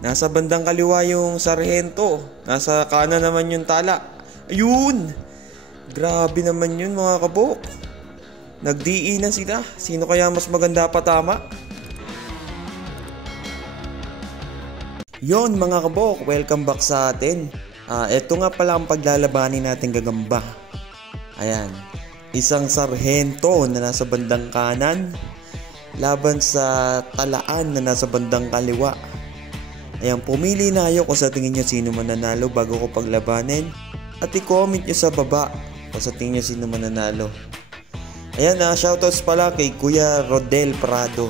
Nasa bandang kaliwa yung sarhento. Nasa kanan naman yung tala. Ayun! Grabe naman yun mga kabok. Nagdiinan sila. Sino kaya mas maganda patama? Yon mga kabok, welcome back sa atin. Ito nga pala ang paglalabanin natin gagamba. Ayan, isang sarhento na nasa bandang kanan laban sa talaan na nasa bandang kaliwa. Ayan, pumili na kayo kung sa tingin nyo sino mananalo bago ko paglabanin. At i-comment nyo sa baba kung sa tingin nyo sino mananalo. Ayan, shoutouts pala kay Kuya Rodel Prado.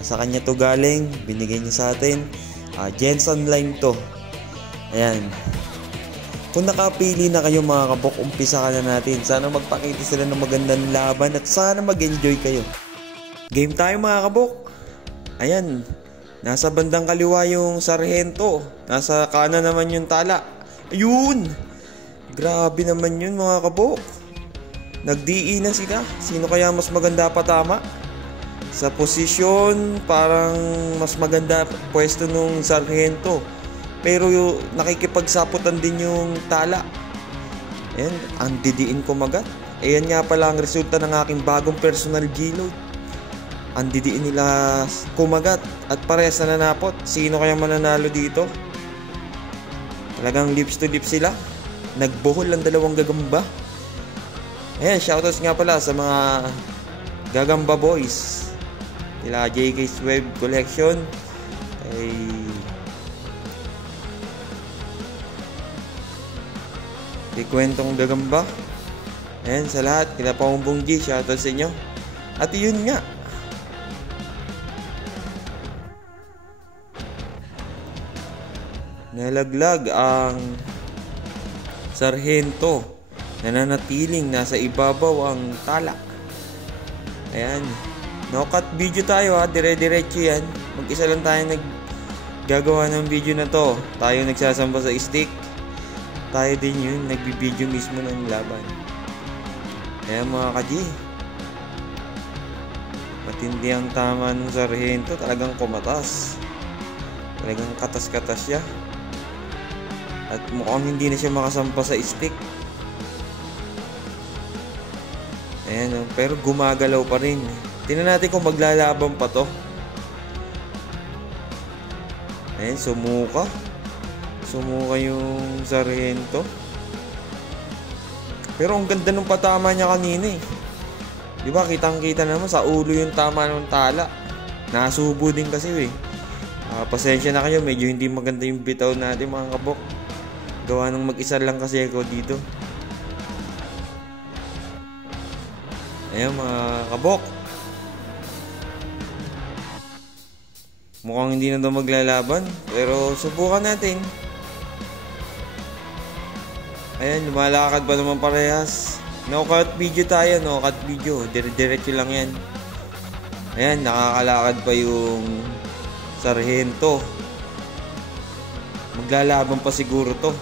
Sa kanya to galing, binigay niya sa atin. Jensen Line to. Ayan. Kung nakapili na kayo mga kabok, umpisa ka na natin. Sana magpakita sila ng magandang laban at sana mag-enjoy kayo. Game tayo mga kabok. Ayan. Nasa bandang kaliwa yung sarhento. Nasa kanan naman yung tala. Ayun! Grabe naman yun mga kabok. Nagdiinan sila. Sino kaya mas maganda patama? Sa posisyon, parang mas maganda pwesto nung sarhento. Pero nakikipagsaputan din yung tala. Ayan, ang didiin kumagat. Ayan nga pala ang resulta ng aking bagong personal G-load. Ang didiin nila kumagat at parehas na nanapot. Sino kaya mananalo dito? Talagang lips to lips sila. Nagbuhol ang dalawang gagamba. Ayan, shoutouts nga pala sa mga gagamba boys. Nila JK's Web Collection ay kwentong gagamba. Ayan, sa lahat kila Paumbong G, shoutout sa inyo. At yun nga, nalaglag ang sarhento. Nananatiling nasa ibabaw ang tala. Ayan, no cut video tayo ha, dire-diretso yan. Mag-isa lang tayo naggagawa ng video na to. Tayo nagsasamba sa stick. Tayo din yun, nagbibideo mismo ng laban. Kaya mga ka-G, matindi ang tama ng sarhento. Talagang kumatas. Talagang katas-katas siya. At mukhang hindi na siya makasampa sa stick. Ayan, pero gumagalaw pa rin. Tingnan natin kung maglalaban pa to. Ayan, sumuka. Sumuka yung sarhento. Pero ang ganda nung patama niya kanina eh. Diba, kitang-kita naman sa ulo yung tama ng tala. Nasubo din kasi eh. Pasensya na kayo, medyo hindi maganda yung bitaw natin mga kabok. Gawa ng mag-isa lang kasi ako dito. Ayan mga kabok. Mukhang hindi na daw maglalaban. Pero subukan natin. Ayan, lumalakad pa naman parehas. No cut video tayo, no cut video. Dire-diretso lang yan. Ayan, nakakalakad pa yung sarhento. Maglalaban pa siguro to.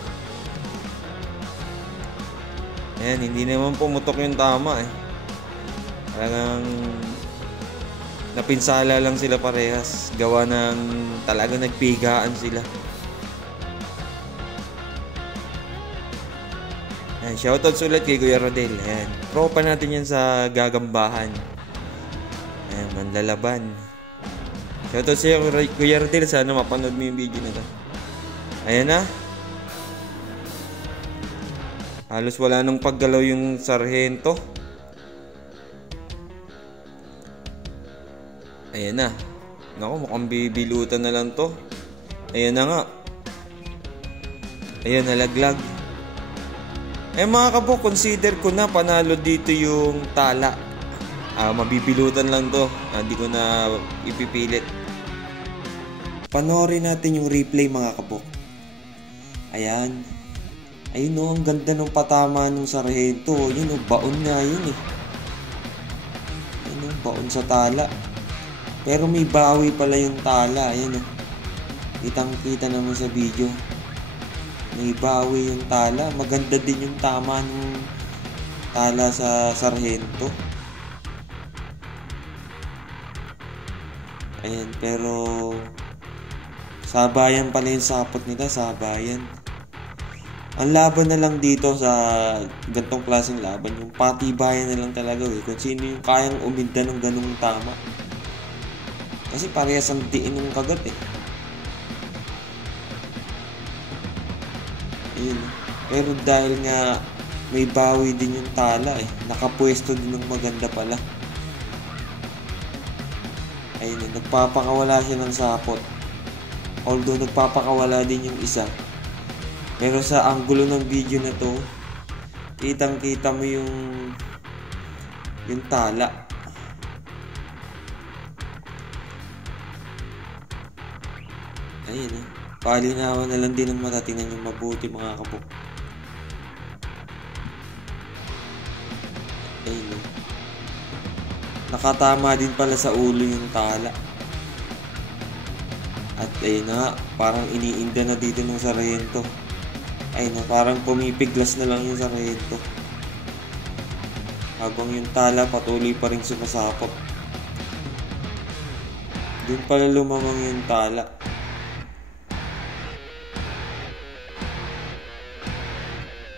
Ayan, hindi naman pumutok yung tama eh. Talagang napinsala lang sila parehas. Gawa ng talagang nagpigaan sila. Ayan, shoutouts ulit kay Kuya Rodel. Ayan, tropa natin yan sa gagambahan. Ayan, manlalaban. Shoutouts sa iyo Kuya Rodel. Sana mapanood mo yung video na to. Ayan na. Halos wala nang paggalaw yung sarhento. Ayan na. Naku, mukhang bibilutan na lang to. Ayan na nga. Ayan, nalaglag. Mga kabok, consider ko na panalo dito yung tala. Mabibilutan lang to. Hindi ko na ipipilit. Panoorin natin yung replay mga kabok. Ayan. Ayun o, ang ganda ng patama ng sarhento. Yun o, baon nga yun eh. Ayun o, baon sa tala. Pero may bawi pala yung tala. Ayan o. Kitang-kita naman sa video. May bawi yung tala. Maganda din yung tama ng tala sa sarhento. Ayan, pero Sabayan pala yung sapot nila, sabayan. Ang laban na lang dito sa gantong klaseng laban, yung patibayan na lang talaga kung sino yung kayang uminda ng ganung tama. Kasi parehas ang diin ng kagat Ayun. Pero dahil nga may bawi din yung tala nakapwesto din ng maganda pala. Ayun nagpapakawala siya ng sapot. Although nagpapakawala din yung isa. Pero sa anggulo ng video na to, kitang-kita mo yung tala. Ayun palinawan na lang din ang mata, tingnan yung mabuti mga kabok. Ayun nakatama din pala sa ulo yung tala. At ayun na, parang iniinda na dito ng sarhento. Ayun na, parang pumipiglas na lang yung sarhento. Habang yung tala patuloy pa rin sumasapot. Doon pala lumamang yung tala.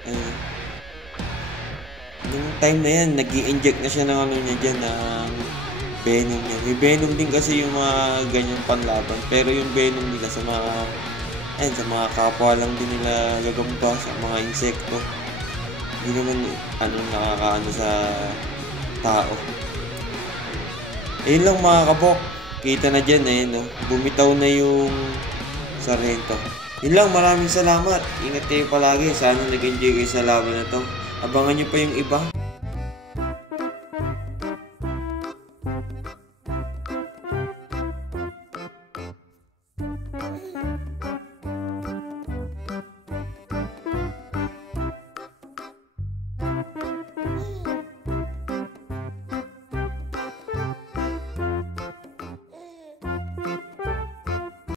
Ayun. Nung time na yan, nag-i-inject na siya ng ano niya dyan, ng venom niya. May venom din kasi yung mga ganyang panlaban. Pero yung venom nila sa mga kapwa lang din nila gagamba, sa mga insekto. Hindi naman nakakaano sa tao. Ayun lang mga kabok. Kita na dyan bumitaw na yung sarhento. Yun lang, maraming salamat. Ingat kayo palagi. Sana nag-enjoy kayo sa laban na to. Abangan nyo pa yung iba.